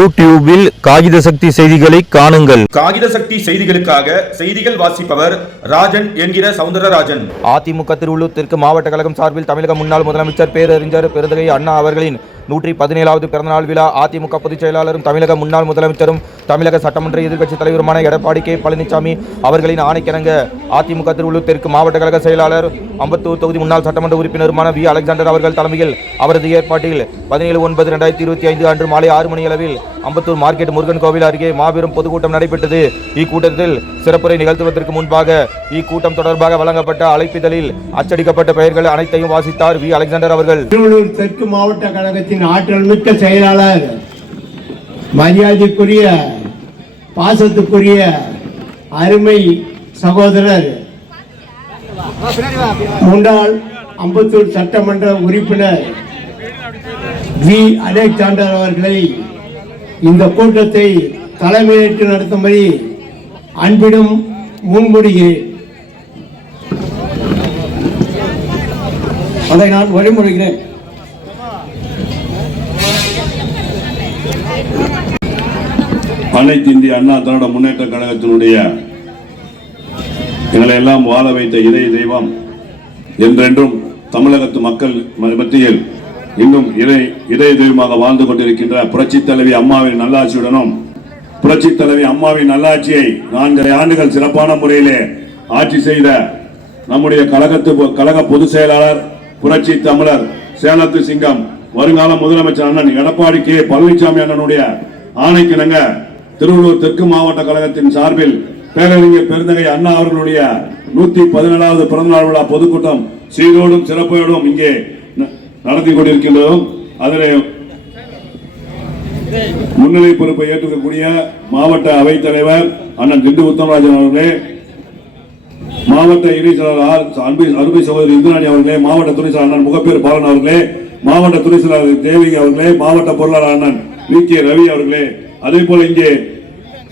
யூடியூபில் காகித சக்தி செய்திகளை காணுங்கள். காகித சக்தி செய்திகளுக்காக செய்திகள் வாசிப்பவர் ராஜன் என்கிற சவுந்தரராஜன். அதிமுக திருவள்ளூர் தெற்கு மாவட்ட கழகம் சார்பில் தமிழக முன்னாள் முதலமைச்சர் பேரறிஞர் பெருந்தகை அண்ணா அவர்களின் நூற்றி பதினேழாவது பிறந்தநாள் விழா. அதிமுக பொதுச் செயலாளரும் தமிழக முன்னாள் முதலமைச்சரும் தமிழக சட்டமன்ற எதிர்க்கட்சித் தலைவருமான எடப்பாடி கே. பழனிசாமி அவர்களின் ஆணைக்கிணங்க அதிமுக திருவள்ளூர் தெற்கு மாவட்ட கழக செயலாளர் அம்பத்தூர் தொகுதி முன்னாள் சட்டமன்ற உறுப்பினருமான வி. அலெக்சாண்டர் அவர்கள் தலைமையில் அவரது ஏற்பாட்டில் பதினேழு ஒன்பது ரெண்டாயிரத்தி இருபத்தி ஐந்து அன்று மாலை ஆறு மணி அளவில் அம்பத்தூர் மார்க்கெட் முருகன் கோவில் அருகே மாபெரும் பொதுக்கூட்டம் நடைபெற்றது. இக்கூட்டத்தில் சிறப்புரை நிகழ்த்துவதற்கு முன்பாக இக்கூட்டம் தொடர்பாக வழங்கப்பட்ட அழைப்பிதழில் அச்சடிக்கப்பட்ட பெயர்கள் அனைத்தையும் வாசித்தார் வி. அலெக்சாண்டர் அவர்கள். திருவள்ளூர் தெற்கு மாவட்ட கழகத்தின் ஆற்றல் மிக்க செயலாளர் மரியாதைக்குரிய பாசத்துக்குரிய அருமை சகோதரர் முன்னாள் அம்பத்தூர் சட்டமன்ற உறுப்பினர் வி. அலெக்சாண்டர் அவர்களை இந்த கூட்டத்தை தலைமையேற்று நடத்தும்படி அன்பிடம் முன்மொழிகிறேன் அதை நான் வழிமொழிகிறேன் அனைத்து இந்திய அண்ணா திராவிட முன்னேற்ற கழகத்தினுடைய எங்களை எல்லாம் வாழ வைத்த இதய தெய்வம் என்றென்றும் தமிழகத்து மக்கள் மத்தியில் இன்னும் இறை இதய தெய்வமாக வாழ்ந்து கொண்டிருக்கின்ற புரட்சி தலைவி அம்மாவின் நல்லாட்சியுடனும் புரட்சி தலைவி அம்மாவின் நல்லாட்சியை நான்கரை ஆண்டுகள் சிறப்பான முறையிலே ஆட்சி செய்த நம்முடைய கழகத்து பொ- கழக பொதுச் செயலாளர் புரட்சி தமிழர் சேலத்து சிங்கம் வருங்கால முதலமைச்சர் அண்ணன் எடப்பாடி கே. பழனிசாமி அண்ணனுடைய ஆணைக்கிணங்க திருவள்ளூர் தெற்கு மாவட்ட கழகத்தின் சார்பில் பேரறிஞர் பெருந்தகை அண்ணா அவர்களுடைய நூத்தி பதினேழாவது பிறந்தநாள் விழா பொதுக்கூட்டம் சீரோடும் சிறப்போடும் இங்கே நடத்தி கொண்டிருக்கின்றோம். அதில் முன்னிலை பொறுப்பை ஏற்றுக்கக்கூடிய மாவட்ட அவைத் தலைவர் அண்ணன் திண்டு உத்தமராஜன் அவர்களே மாவட்ட இணை செயலாளர் அருமை சகோதரி இந்திராணி அவர்களே மாவட்ட துணை செயலாளர் அண்ணன் முகப்பேர் பாலன் அவர்களே மாவட்ட துணை செயலாளர் தேவிகை அவர்களே மாவட்ட பொருளாளர் அண்ணன் வி. கே. ரவி அவர்களே. அதே போல இங்கே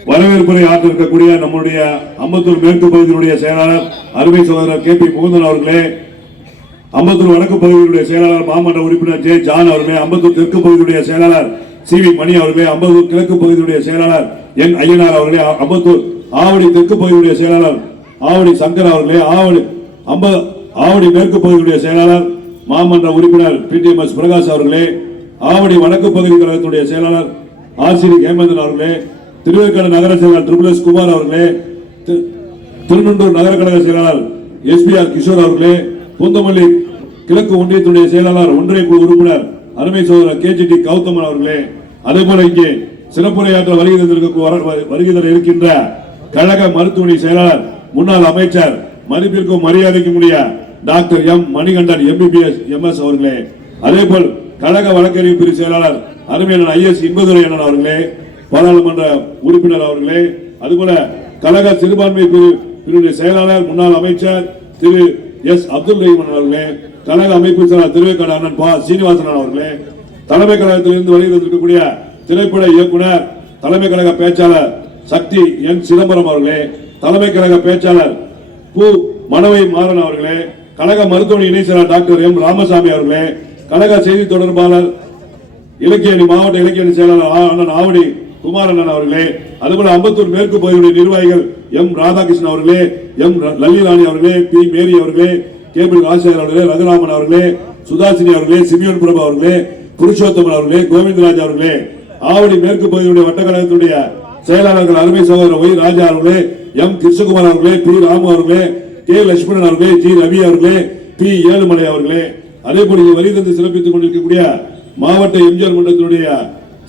வரவேற்புரை ஆற்ற இருக்கக்கூடிய நம்முடைய அம்பத்தூர் மேற்கு பகுதியினுடைய செயலாளர் அருமை சகோதரர் கே. பி. முகுந்தன் அவர்களே அம்பத்தூர் வடக்கு பகுதியுடைய செயலாளர் மாமன்ற உறுப்பினர் ஜே. ஜான் அவர்களே அம்பத்தூர் தெற்கு பகுதியுடைய செயலாளர் சி. வி. மணி அவர்களே அம்பத்தூர் கிழக்கு பகுதியுடைய செயலாளர் என். ஐயனார் அவர்களே அம்பத்தூர் ஆவடி தெற்கு பகுதியுடைய செயலாளர் ஆவடி சங்கர் அவர்களே ஆவடி அம்ப ஆவடி மேற்கு பகுதியுடைய செயலாளர் மாமன்ற உறுப்பினர் P. D. M. S. Prakash அவர்களே ஆவடி வடக்கு பகுதி கழகத்துடைய செயலாளர் ஆசிரி ஹேமந்தன் அவர்களே திருவேற்காடு நகர செயலாளர் ட்ரிபிள் எஸ் குமார் அவர்களே திரு- திருநெண்டூர் நகர கழக செயலாளர் எஸ்பிஆர் கிஷோர் அவர்களே பூந்தமல்லி கிழக்கு ஒன்றியத்துடைய செயலாளர் ஒன்றிய குழு உறுப்பினர் அருமை சோதரர் கே ஜி டி கௌதமன் அவர்களே அதே போல இங்கே சிறப்புரையாற்ற வருகை தந்திருக்க வர- வருகை இருக்கின்ற கழக மருத்துவமனை செயலாளர் முன்னாள் அமைச்சர் மதிப்பிற்கும் மரியாதைக்கும் உடைய doctor M. Manikandan MBBS MS அவர்களே அதே போல் கழக வழக்கறிஞர் பிரிவு செயலாளர் அருமையான ஐஎஸ் இன்பதுரை அண்ணன் அவர்களே பாராளுமன்ற உறுப்பினர் அவர்களே அதுபோல கழக சிறுபான்மை பிரிவு பிரிவுடைய செயலாளர் முன்னாள் அமைச்சர் திரு எஸ் அப்துல் ரஹீமன் அவர்களே கழக அமைப்பு செயலாளர் திருவேக்காடு அண்ணன் பா. சீனிவாசன் அவர்களே தலைமை கழகத்திலிருந்து வருகை தந்திருக்கக்கூடிய திரைப்பட இயக்குனர் தலைமை கழக பேச்சாளர் சக்தி என். சிதம்பரம் அவர்களே தலைமை கழக பேச்சாளர் பூ. மனவை மாறன் அவர்களே கழக மருத்துவமனை இணை டாக்டர் எம். ராமசாமி அவர்களே கழக செய்தி தொடர்பாளர் இலக்கியணி மாவட்ட இலக்கியணி செயலாளர் ஆ. அண்ணன் ஆவடி குமாரண்ணன் அவர்களே அதுபோல அம்பத்தூர் மேற்கு பகுதியுடைய நிர்வாகிகள் எம். ராதாகிருஷ்ணன் அவர்களே எம் லல்லிராணி அவர்களே பி மேரி அவர்களே கேபிள் ராஜசேகர் அவர்களே ரகுராமன் அவர்களே சுதாசினி அவர்களே சிமியன் பிரபு அவர்களே புருஷோத்தமன் அவர்களே கோவிந்தராஜ் அவர்களே ஆவடி மேற்கு பகுதியுடைய வட்டக்கழகத்துடைய செயலாளர்கள் அருமை சகோதரர் ஒய் ராஜா அவர்களே எம் கிருஷ்ணகுமார் அவர்களே பி ராமு அவர்களே கே லட்சுமணன் அவர்களே ஜி ரவி அவர்களே பி ஏழுமலை அவர்களே. அதே போல வழி வரி தந்து சிறப்பித்துக் கொண்டிருக்கக்கூடிய மாவட்ட எம்ஜிஆர் மன்றத்தினுடைய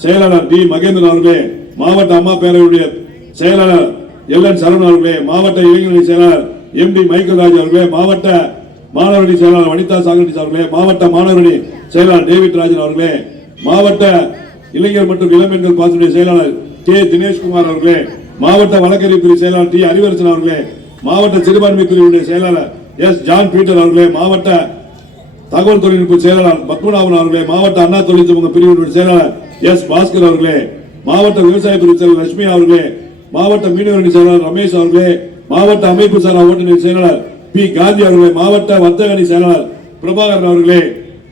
செயலாளர் டி மகேந்திரன் அவர்களே மாவட்ட அம்மா பேரவையுடைய செயலாளர் எல் என் சரவணன் அவர்களே மாவட்ட இளைஞரணி செயலாளர் எம் டி மைக்கேல் ராஜ் அவர்களே மாவட்ட மாணவரணி செயலாளர் வனிதா சாகரிஸ் அவர்களே மாவட்ட மாணவரணி செயலாளர் டேவிட் ராஜன் அவர்களே மாவட்ட இளைஞர் மற்றும் இளம்பெண்கள் பாசனுடைய செயலாளர் கே தினேஷ்குமார் அவர்களே மாவட்ட வழக்கறிஞர் பிரிவு செயலாளர் டி அறிவரசன் அவர்களே மாவட்ட சிறுபான்மை பிரிவுடைய செயலாளர் எஸ் ஜான் பீட்டர் அவர்களே மாவட்ட தகவல் தொழில்நுட்ப செயலாளர் பத்மநாபன் அவர்களே மாவட்ட அண்ணா தொழிற்சங்க பிரிவினுடைய செயலாளர் எஸ் பாஸ்கர் அவர்களே மாவட்ட விவசாய பிரிவு செயலாளர் லட்சுமி அவர்களே மாவட்ட மீனவரணி செயலாளர் ரமேஷ் அவர்களே மாவட்ட அமைப்பு சாரா ஓட்டுநர் செயலாளர் பி. காந்தி அவர்களே மாவட்ட வர்த்தக அணி செயலாளர் பிரபாகரன் அவர்களே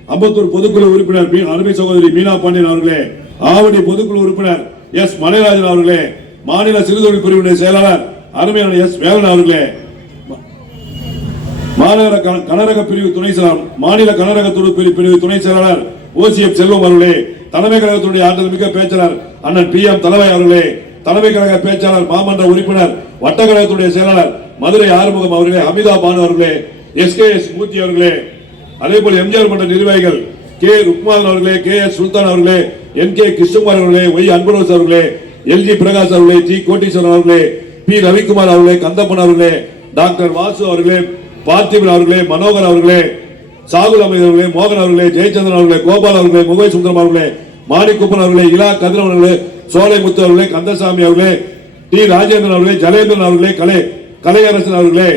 அம்பத்தூர் பொதுக்குழு உறுப்பினர் அருமை சகோதரி மீனா பாண்டியன் அவர்களே ஆவடி பொதுக்குழு உறுப்பினர் எஸ். மலைராஜன் அவர்களே மாநில சிறுதொழில் பிரிவினுடைய செயலாளர் அருமையான எஸ். வேலன் அவர்களே மாநகர க- கனரக பிரிவு துணை செயலாளர் மாநில கனரக துணை பிரிவு பிரிவு துணை செயலாளர் ஓசிஎஃப் செல்வம் அவர்களே தலைமை கழகத்தினுடைய ஆற்றல் மிக்க பேச்சாளர் அண்ணன் பி. எம். தலைவை அவர்களே தலைமை கழக பேச்சாளர் மாமன்ற உறுப்பினர் வட்டக்கழகத்துடைய செயலாளர் மதுரை ஆறுமுகம் அவர்களே அமிதா பானு அவர்களே எஸ் கே எஸ் மூர்த்தி அவர்களே அதே போல் எம்ஜிஆர் மன்ற நிர்வாகிகள் கே ருக்மாதன் அவர்களே கே எஸ் சுல்தான் அவர்களே என் கே கிருஷ்ணகுமார் அவர்களே ஒய் அன்பரோஸ் அவர்களே எல்ஜி பிரகாஷ் அவர்களே ஜி கோட்டீஸ்வரன் அவர்களே பி ரவிக்குமார் அவர்களே கந்தப்பன் அவர்களே டாக்டர் வாசு அவர்களே பார்த்திபன் அவர்களே மனோகர் அவர்களே சாகுல் அவர்களே மோகன் அவர்களே ஜெயச்சந்திரன் அவர்களே கோபால் அவர்களே முகை சுந்தரம் அவர்களே மாணிக்குப்பன் அவர்களே இலா கதிரவன் அவர்களே சோலைமுத்து அவர்களே கந்தசாமி அவர்களே டி. ராஜேந்திரன் அவர்களே ஜலேந்திரன் அவர்களே கலை கலையரசன் அவர்களே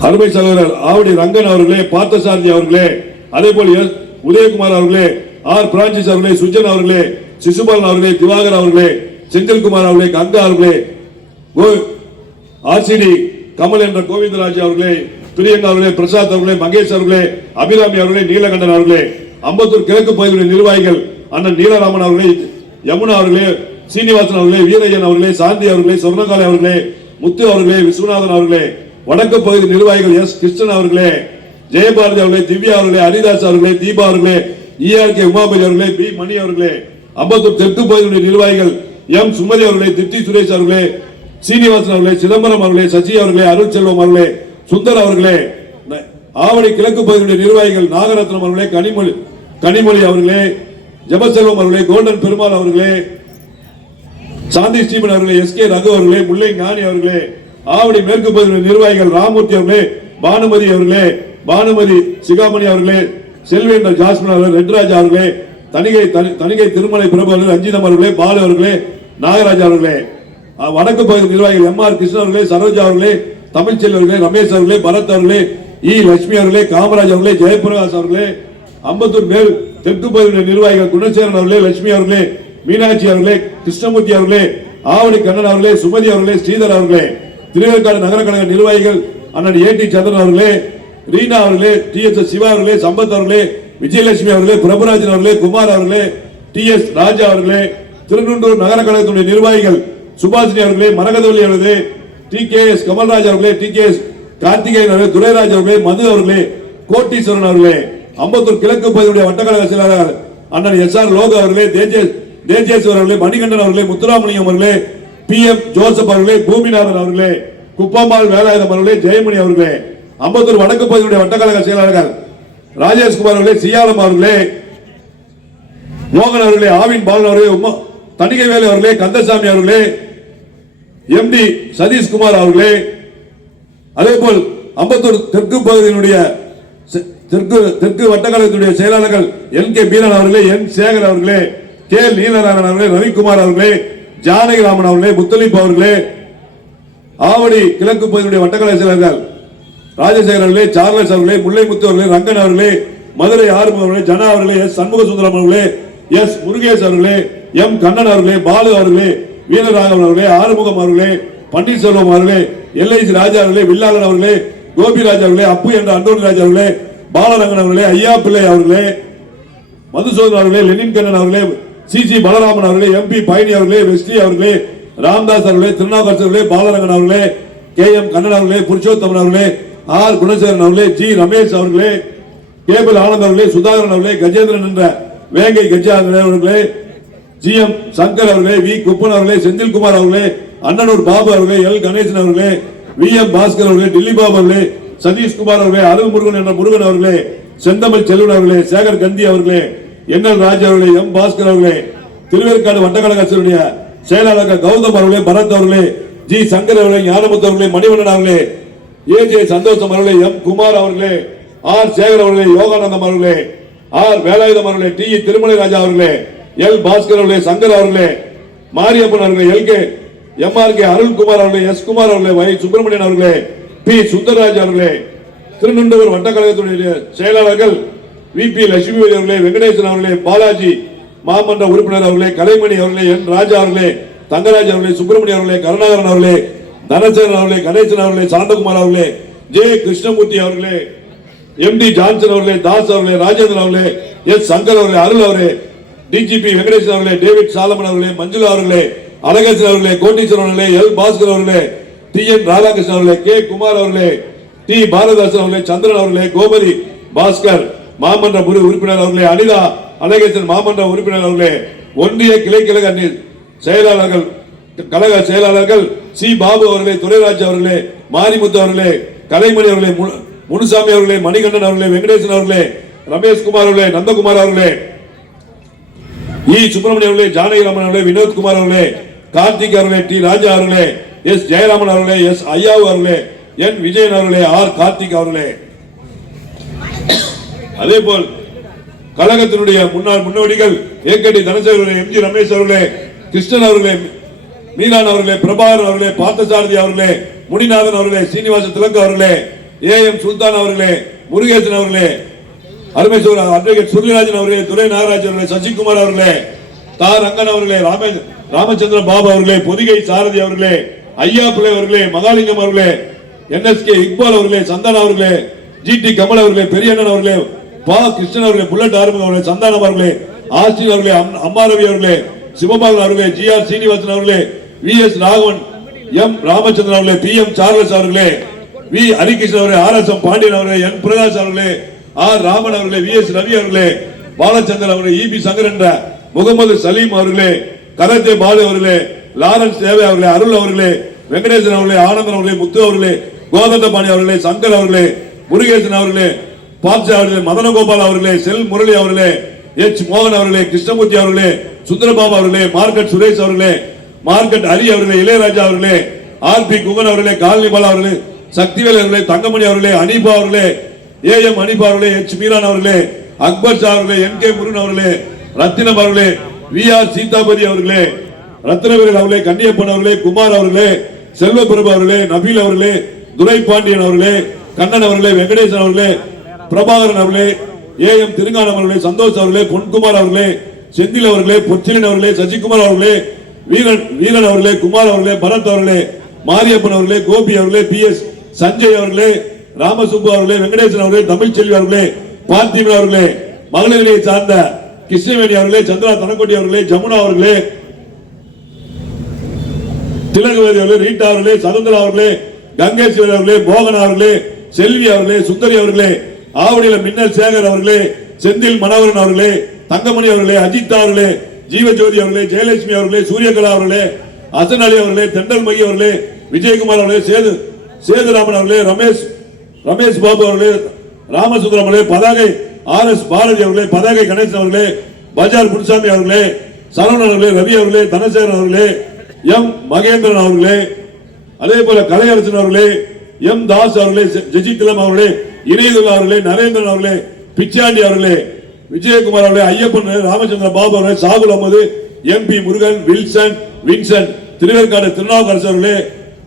அருமை சகோதரர் ஆவடி ரங்கன் அவர்களே பார்த்தசாரதி அவர்களே அதே போல் எஸ். உதயகுமார் அவர்களே ஆர். பிரான்சிஸ் அவர்களே சுஜன் அவர்களே சிசுபாலன் அவர்களே திவாகர் அவர்களே செந்தில்குமார் அவர்களே கங்கா அவர்களே கோ- கமல் என்ற கோவிந்தராஜ் அவர்களே பிரியங்கா அவர்களே பிரசாத் அவர்களே மகேஷ் அவர்களே அபிராமி அவர்களே நீலகண்டன் அவர்களே அம்பத்தூர் கிழக்கு பகுதியுடைய நிர்வாகிகள் அண்ணன் நீலராமன் அவர்களே யமுனா அவர்களே சீனிவாசன் அவர்களே வீரையன் அவர்களே சாந்தி அவர்களே சொர்ணகாலை அவர்களே முத்து அவர்களே விஸ்வநாதன் அவர்களே வடக்கு பகுதி நிர்வாகிகள் எஸ். கிருஷ்ணன் அவர்களே ஜெயபாரதி அவர்களே திவ்யா அவர்களே ஹரிதாஸ் அவர்களே தீபா அவர்களே இஆர்கே உமாபதி அவர்களே பி மணி அவர்களே அம்பத்தூர் தெற்கு பகுதியுடைய நிர்வாகிகள் எம். சுமதி அவர்களே தித்தி சுரேஷ் அவர்களே சீனிவாசன் அவர்களே சிதம்பரம் அவர்களே சசி அவர்களே அருள் செல்வம் அவர்களே சுந்தர் அவர்களே ஆவணி ஆவடி கிழக்கு பகுதியுடைய நிர்வாகிகள் நாகரத்னம் அவர்களே கனிமொழி கனிமொழி அவர்களே ஜெபசெல்வம் அவர்களே கோல்டன் பெருமாள் அவர்களே சாந்தி ஸ்டீபன் அவர்களே எஸ் கே ரகு அவர்களே முல்லை ஞானி அவர்களே ஆவடி மேற்கு பகுதி நிர்வாகிகள் ராமூர்த்தி அவர்களே பானுமதி அவர்களே பானுமதி சிகாமணி அவர்களே செல்வேந்தர் ஜாஸ்மின் அவர்கள் ரெட்ராஜ் அவர்களே தணிகை தனி- தணிகை திருமலை பிரபு அவர்கள் ரஞ்சிதம் அவர்களே பாலு அவர்களே நாகராஜ் அவர்களே வடக்கு பகுதி நிர்வாகிகள் எம் ஆர் கிருஷ்ணன் அவர்களே சரோஜா அவர்களே தமிழ்ச்செல்வி அவர்களே ரமேஷ் அவர்களே பரத் அவர்களே இ லட்சுமி அவர்களே காமராஜ் அவர்களே ஜெயபிரகாஷ் அவர்களே அம்பத்தூர் மேல் தெற்கு நிர்வாகிகள் குணசேரன் அவர்களே லட்சுமி அவர்களே மீனாட்சி அவர்களே கிருஷ்ணமூர்த்தி அவர்களே ஆவணி கண்ணன் அவர்களே சுமதி அவர்களே ஸ்ரீதர் அவர்களே திருவேற்காடு நகர கழக நிர்வாகிகள் அண்ணன் ஏ டி சந்திரன் அவர்களே ரீனா அவர்களே டி எஸ் சிவா அவர்களே சம்பத் அவர்களே விஜயலட்சுமி அவர்களே பிரபுராஜன் அவர்களே குமார் அவர்களே டி எஸ் ராஜா அவர்களே திருநுண்டூர் நகர கழகத்துடைய நிர்வாகிகள் சுபாஷினி அவர்களே மரகதவல்லி அவர்களே டி கே எஸ் கமல்ராஜ் அவர்களே டி கே எஸ் கார்த்திகேயன் அவர்களே துரைராஜ் அவர்களே மது அவர்களே கோட்டீஸ்வரன் அவர்களே அம்பத்தூர் கிழக்கு பகுதியுடைய வட்டக்கழக செயலாளர் அண்ணன் எஸ் ஆர் லோக அவர்களே தேஜேஸ்வர் அவர்களே மணிகண்டன் அவர்களே முத்துராமலிங்கம் அவர்களே பி எம் ஜோசப் அவர்களே பூமிநாதன் அவர்களே குப்பம்பால் வேலாயுதம் அவர்களே ஜெயமணி அவர்களே அம்பத்தூர் வடக்கு பகுதியுடைய வட்டக்கழக செயலாளர்கள் ராஜேஷ்குமார் அவர்களே சியாலம் அவர்களே மோகன் அவர்களே ஆவின் பாலன் அவர்களே உமா தணிகைவேலு அவர்களே கந்தசாமி அவர்களே எம்டி சதீஷ்குமார் அவர்களே அதே போல் அம்பத்தூர் தெற்கு பகுதியினுடைய தெற்கு தெற்கு வட்டக்கழகத்துடைய செயலாளர்கள் என் கே பீரன் அவர்களே என் சேகர் அவர்களே கே நீலநாராயணன் அவர்களே ரவிக்குமார் அவர்களே ஜானகிராமன் அவர்களே முத்தலிப் அவர்களே ஆவடி கிழக்கு பகுதியுடைய வட்டக்கழக செயலர்கள் ராஜசேகர் அவர்களே சார்லஸ் அவர்களே முல்லைமுத்து அவர்களே ரங்கன் அவர்களே மதுரை ஆறுமுகம் அவர்களே ஜனா அவர்களே எஸ் சண்முக சுந்தரம் அவர்களே எஸ் முருகேஷ் அவர்களே எம் கண்ணன் அவர்களே பாலு அவர்களே வீரராகவன் அவர்களே ஆறுமுகம் அவர்களே பன்னீர்செல்வம் அவர்களே எல்ஐசி ராஜா அவர்களே வில்லாளன் அவர்களே கோபிராஜ் அவர்களே அப்பு என்ற அந்தோணி ராஜா அவர்களே பாலரங்கன் அவர்களே ஐயா பிள்ளை அவர்களே மதுசூதன் அவர்களே லெனின் கண்ணன் அவர்களே சி சி பலராமன் அவர்களே எம்பி பயணி அவர்களே வெஸ்லி அவர்களே ராம்தாஸ் அவர்களே திருநாவுக்கரசு அவர்களே பாலரங்கன் அவர்களே கே எம் கண்ணன் அவர்களே புருஷோத்தமன் அவர்களே ஆர் குணசேகரன் அவர்களே ஜி ரமேஷ் அவர்களே கேபிள் ஆனந்த் அவர்களே சுதாகரன் அவர்களே கஜேந்திரன் என்ற வேங்கை கஜேந்திரன் அவர்களே ஜி எம் சங்கர் அவர்களே வி குப்பன் அவர்களே செந்தில்குமார் அவர்களே அண்ணனூர் பாபு அவர்களே எல் கணேசன் அவர்களே வி எம் பாஸ்கர் அவர்களே டில்லி பாபு அவர்களே சதீஷ்குமார் அவர்களே அருள் முருகன் என்ற முருகன் அவர்களே செந்தமிழ் செல்வன் அவர்களே சேகர் கந்தி அவர்களே என் எல் ராஜ் அவர்களே எம் பாஸ்கர் அவர்களே திருவேற்காடு வட்டக்கழகத்தினுடைய செயலாளர் கௌதம் அவர்களே பரத் அவர்களே ஜி சங்கர் அவர்களே ஞானமுத்து அவர்களே மணிவண்ணன் அவர்களே ஏ ஜே சந்தோஷம் அவர்களே எம் குமார் அவர்களே ஆர் சேகர் அவர்களே யோகானந்தம் அவர்களே ஆர் வேலாயுதம் அவர்களே டி திருமலை ராஜா அவர்களே எல் பாஸ்கர் அவர்களே சங்கர் அவர்களே மாரியப்பன் அவர்களே L K M R K Arulkumar அவர்களே எஸ் குமார் அவர்களே வை சுப்பிரமணியன் அவர்களே பி. சுந்தரராஜ் அவர்களே திருநெண்டூர் வட்டக்கழகத்துடைய செயலாளர்கள் வி. பி. லட்சுமிபதி அவர்களே வெங்கடேசன் அவர்களே பாலாஜி மாமன்ற உறுப்பினர் அவர்களே கலைமணி அவர்களே என். ராஜா அவர்களே தங்கராஜ் அவர்களே சுப்பிரமணியம் அவர்களே கருணாகரன் அவர்களே தனசேகரன் அவர்களே கணேசன் அவர்களே சாந்தகுமார் அவர்களே ஜே. கிருஷ்ணமூர்த்தி அவர்களே எம். டி. ஜான்சன் அவர்களே தாஸ் அவர்களே ராஜேந்திரன் அவர்களே எஸ். சங்கர் அவர்களே அருள் அவர்களே டிஜிபி வெங்கடேசன் அவர்களே டேவிட் சாலமன் அவர்களே மஞ்சுளா அவர்களே அழகேசன் அவர்களே கோட்டீஸ்வரன் அவர்களே எல். பாஸ்கர் அவர்களே டி என் ராதாகிருஷ்ணன் அவர்களே கே குமார் அவர்களே டி பாரதாசன் அவர்களே சந்திரன் அவர்களே கோபதி பாஸ்கர் மாமன்ற முறை உறுப்பினர் அவர்களே அனிதா அழகேசன் மாமன்ற உறுப்பினர் அவர்களே ஒன்றிய கிளை கழக செயலாளர்கள் கழக செயலாளர்கள் சி பாபு அவர்களே துரைராஜ் அவர்களே மாரிமுத்து அவர்களே கலைமணி அவர்களே மு- முனுசாமி அவர்களே மணிகண்டன் அவர்களே வெங்கடேசன் அவர்களே ரமேஷ்குமார் அவர்களே நந்தகுமார் அவர்களே இ சுப்பிரமணியம் அவர்களே ஜானகிராமன் அவர்களே வினோத்குமார் அவர்களே கார்த்திக் அவர்களே டி ராஜா அவர்களே எஸ் ஜெயராமன் அவர்களே எஸ் ஐயாவு அவர்களே என் விஜயன் அவர்களே ஆர் கார்த்திக் அவர்களே. அதே போல் கழகத்தினுடைய முன்னாள் முன்னோடிகள் ஏகடி தனசேகர் எம் ஜி ரமேஷ் அவர்களே கிருஷ்ணன் அவர்களே மீனான் அவர்களே பிரபாகர் அவர்களே பார்த்தசாரதி அவர்களே முனிநாதன் அவர்களே சீனிவாச திலக்கு அவர்களே ஏ எம் சுல்தான் அவர்களே முருகேசன் அவர்களே அருமேஸ்வரர் அட்வொகேட் சுருளிராஜன் அவர்களே துரை நாகராஜ் அவர்களே சசிகுமார் அவர்களே தா ரங்கன் அவர்களே ராமே ராமச்சந்திரன் பாபு அவர்களே பொதிகை சாரதி அவர்களே ஐயா பிள்ளை அவர்களே மகாலிங்கம் அவர்களே என்எஸ்கே இக்பால் அவர்களே சந்தானம் அவர்களே ஜி டி கமல் அவர்களே பெரியண்ணன் அவர்களே பா. கிருஷ்ணன் அவர்களே புல்லட் ஆறுமுகம் அவர்களே சந்தானம் அவர்களே ஆஸ்டின் அவர்களே அம்- அம்மா ரவி அவர்களே சிவபாகன் அவர்களே ஜி ஆர் சீனிவாசன் அவர்களே V S Raghavan M. Ramachandran அவர்களே பி எம் சார்லஸ் அவர்களே வி. ஹரிகிருஷ்ணன் அவர்களே ஆர் எஸ் எம் பாண்டியன் அவர்களே என். பிரகாஷ் அவர்களே ஆர். ராமன் அவர்களே வி எஸ் ரவி அவர்களே பாலச்சந்திரன் அவர்களே இபி சங்கர் என்ற முகமது சலீம் அவர்களே கரத்தே பாலு அவர்களே லாரன்ஸ் தேவை அவர்களே அருள் அவர்களே வெங்கடேசன் அவர்களே ஆனந்தன் அவர்களே முத்து அவர்களே கோதண்டபாணி அவர்களே சங்கர் அவர்களே முருகேசன் அவர்களே பாப்ஜி அவர்களே மதனகோபால் அவர்களே செல் முரளி அவர்களே எச் மோகன் அவர்களே கிருஷ்ணமூர்த்தி அவர்களே சுந்தரபாபு அவர்களே மார்க்கெட் சுரேஷ் அவர்களே மார்க்கெட் ஹரி அவர்களே இளையராஜா அவர்களே ஆர் பி குகன் அவர்களே காலனிபால் அவர்களே சக்திவேல் அவர்களே தங்கமணி அவர்களே அனீபா அவர்களே ஏ எம் அனீபா அவர்களே எச் மீரான் அவர்களே அக்பர் ஷா அவர்களே என் கே முருகன் அவர்களே ரத்தினம் அவர்களே வி ஆர் சீதாபதி அவர்களே ரத்னவேல் அவர்களே கன்னியப்பன் அவர்களே குமார் அவர்களே செல்வபிரபு அவர்களே நபீல் அவர்களே துரை பாண்டியன் அவர்களே கண்ணன் அவர்களே வெங்கடேசன் அவர்களே பிரபாகரன் அவர்களே ஏ எம் திருங்கானம் அவர்களே சந்தோஷ் அவர்களே பொன்குமார் அவர்களே செந்தில் அவர்களே பொச்சிலன் அவர்களே சசிகுமார் அவர்களே வீரன் வீரன் அவர்களே குமார் அவர்களே பரத் அவர்களே மாரியப்பன் அவர்களே கோபி அவர்களே பி எஸ் சஞ்சய் அவர்களே ராமசுப்பு அவர்களே வெங்கடேசன் அவர்களே தமிழ்ச்செல்வி அவர்களே பார்த்திபன் அவர்களே மகளிரையை சார்ந்த கிருஷ்ணவேணி அவர்களே சந்திரா தனக்கோட்டி அவர்களே ஜமுனா அவர்களே திலகவதி அவர்களே ரீட்டா அவர்களே சகுந்தலா அவர்களே கங்கேஸ்வரி அவர்களே மோகன் அவர்களே செல்வி அவர்களே சுந்தரி அவர்களே ஆவடியில மின்னல் சேகர் அவர்களே செந்தில் மனோகரன் அவர்களே தங்கமணி அவர்களே அஜித் அவர்களே ஜீவஜோதி அவர்களே ஜெயலட்சுமி அவர்களே சூரியகலா அவர்களே அசன் அலி அவர்களே தெண்டல் மகி அவர்களே விஜயகுமார் அவர்களே சேது சேதுராமன் அவர்களே ரமேஷ் ரமேஷ் பாபு அவர்களே ராமசுந்தரம் அவர்களே பதாகை ஆர் எஸ் பாரதி அவர்களே பதாகை கணேசன் அவர்களே பஜார் குருசாமி அவர்களே சரவணன் அவர்களே ரவி அவர்களே தனசேகரன் அவர்களே எம் மகேந்திரன் அவர்களே அதே போல கலையரசன் அவர்களே எம் தாஸ் அவர்களே ஜெஜித்திலம் அவர்களே இணையதுல்லா அவர்களே நரேந்திரன் அவர்களே பிச்சாண்டி அவர்களே விஜயகுமார் அவர்களே ஐயப்பன் ராமச்சந்திர பாபு அவர்களே Sahul Ahamed M P Murugan Wilson Winson Thiruverkadu Thirunavukkarasu அவர்களே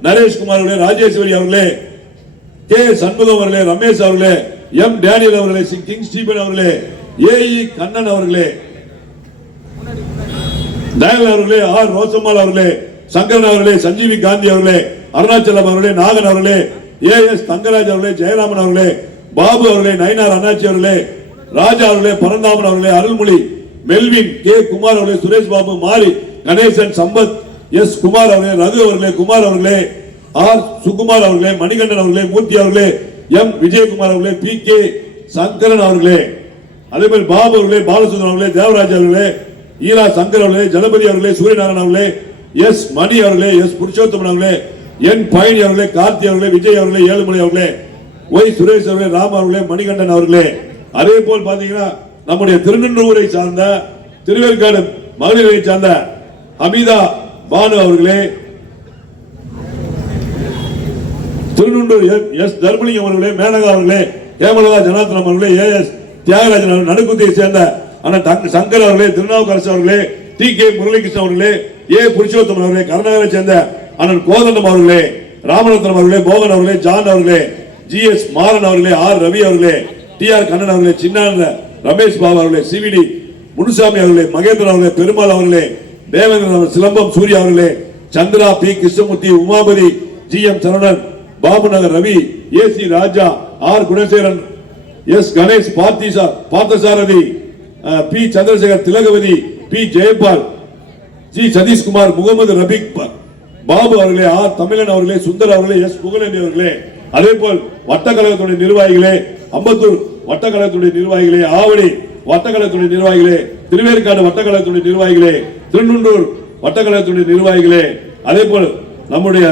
நரேஷ்குமார் அவர்களே ராஜேஸ்வரி அவர்களே கே சண்முகம் அவர்களே ரமேஷ் அவர்களே எம் டேனியல் அவர்களே கிங் ஸ்டீபன் அவர்களே ஏஇ கண்ணன் அவர்களே தயல் அவர்களே ஆர். ரோசம்மாள் அவர்களே சங்கரன் அவர்களே சஞ்சீவி காந்தி அவர்களே அருணாச்சலம் அவர்களே நாகன் அவர்களே ஏ. எஸ். தங்கராஜ் அவர்களே ஜெயராமன் அவர்களே பாபு அவர்களே நயினார் அண்ணாச்சி அவர்களே ராஜா அவர்களே பரந்தாமன் அவர்களே அருள்மொழி மெல்வின் கே. குமார் அவர்களே சுரேஷ் பாபு மாரி கணேசன் சம்பத் எஸ். குமார் அவர்களே ரகு அவர்களே குமார் அவர்களே ஆர். சுகுமார் அவர்களே மணிகண்டன் அவர்களே மூர்த்தி அவர்களே எம். விஜயகுமார் அவர்களே பி. கே. சங்கரன் அவர்களே அதே மாதிரி பாபு அவர்களே பாலசுந்தரம் அவர்களே தேவராஜ் அவர்களே ஈரா சங்கர் அவர்களே ஜலபதி அவர்களே சூரியநாராயண அவர்களே எஸ் மணி அவர்களே எஸ் புருஷோத்தமன் அவர்களே என் பழனி அவர்களே கார்த்தி அவர்களே விஜய் அவர்களே ஏழுமலை அவர்களே ஒய் சுரேஷ் அவர்களே ராம் அவர்களே மணிகண்டன் அவர்களே அதே போல் பாத்தீங்கன்னா நம்முடைய திருநெல்வேலியை சார்ந்த திருவேற்காடு மகளிரை சார்ந்த அமிதா பானு அவர்களே திருநூண்டூர் எஸ். எஸ் தர்மலிங்கம் அவர்களே மேனகா அவர்களே ஹேமலதா ஜனார்த்தனம் அவர்களே ஏ எஸ் தியாகராஜன் நடுக்குத்தியை சேர்ந்த அண்ணன் சங்கர் அவர்களே திருநாவுக்கரசு அவர்களே டி கே முரளிகிருஷ்ணன் அவர்களே ஏ புருஷோத்தமன் அவர்களே கருணாகரை சேர்ந்த அண்ணன் கோதண்டம் அவர்களே ராமரத்னம் அவர்களே மோகன் அவர்களே ஜான் அவர்களே ஜி எஸ் மாறன் அவர்களே ஆர் ரவி அவர்களே டி ஆர் கண்ணன் அவர்களே சின்ன ரமேஷ் பாபு அவர்களே சிவிடி முனுசாமி அவர்களே மகேந்திரன் அவர்களே பெருமாள் அவர்களே தேவேந்திரன் அவர்கள் சிலம்பம் சூர்யா அவர்களே Chandra P Krishnamoorthy Umapathi G M Saravanan Babunagar Ravi A C Raja R Gunaseran S Ganesh பார்த்திசா Parthasarathy P Chandrasekar Thilagavathi P Jayapal G Sathishkumar Mohammed Rafiq Babu அவர்களே ஆர் தமிழன் அவர்களே சுந்தர் அவர்களே எஸ் புகழேந்தி அவர்களே அதே போல் வட்டக்கழகத்துடைய நிர்வாகிகளே அம்பத்தூர் வட்டக்கழகத்துடைய நிர்வாகிகளே ஆவடி வட்டக்கழகத்துடைய நிர்வாகிகளே திருவேற்காடு வட்டக்கழகத்துடைய நிர்வாகிகளே திருநுண்டூர் வட்டக்கழகத்துடைய நிர்வாகிகளே அதே போல் நம்முடைய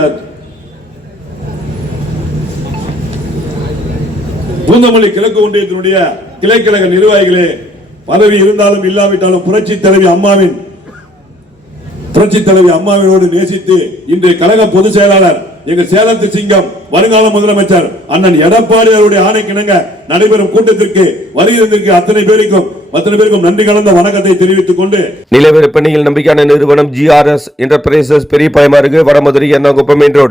பூந்தமல்லி கிழக்கு ஒன்றியத்தினுடைய கிளைக்கழக நிர்வாகிகளே பதவி இருந்தாலும் இல்லாவிட்டாலும் புரட்சி தலைவி அம்மாவின் புரட்சி தலைவி அம்மாவினோடு நேசித்து இன்றைய கழக பொதுச் செயலாளர் எங்கள் சேலத்து சிங்கம் வருங்கால முதலமைச்சர் அண்ணன் எடப்பாடி அவருடைய ஆணைக்கிணங்க நடைபெறும் கூட்டத்திற்கு வருகிறதற்கு அத்தனை பேருக்கும் அத்தனை பேருக்கும் நன்றி கலந்த வணக்கத்தை தெரிவித்துக் கொண்டு நில விற்பனையில் நம்பிக்கையான நிறுவனம் ஜிஆர்எஸ் என்டர்பிரைசஸ் பெரிய பயமாறு வடமதுரை என்ன குப்பம் ரோடு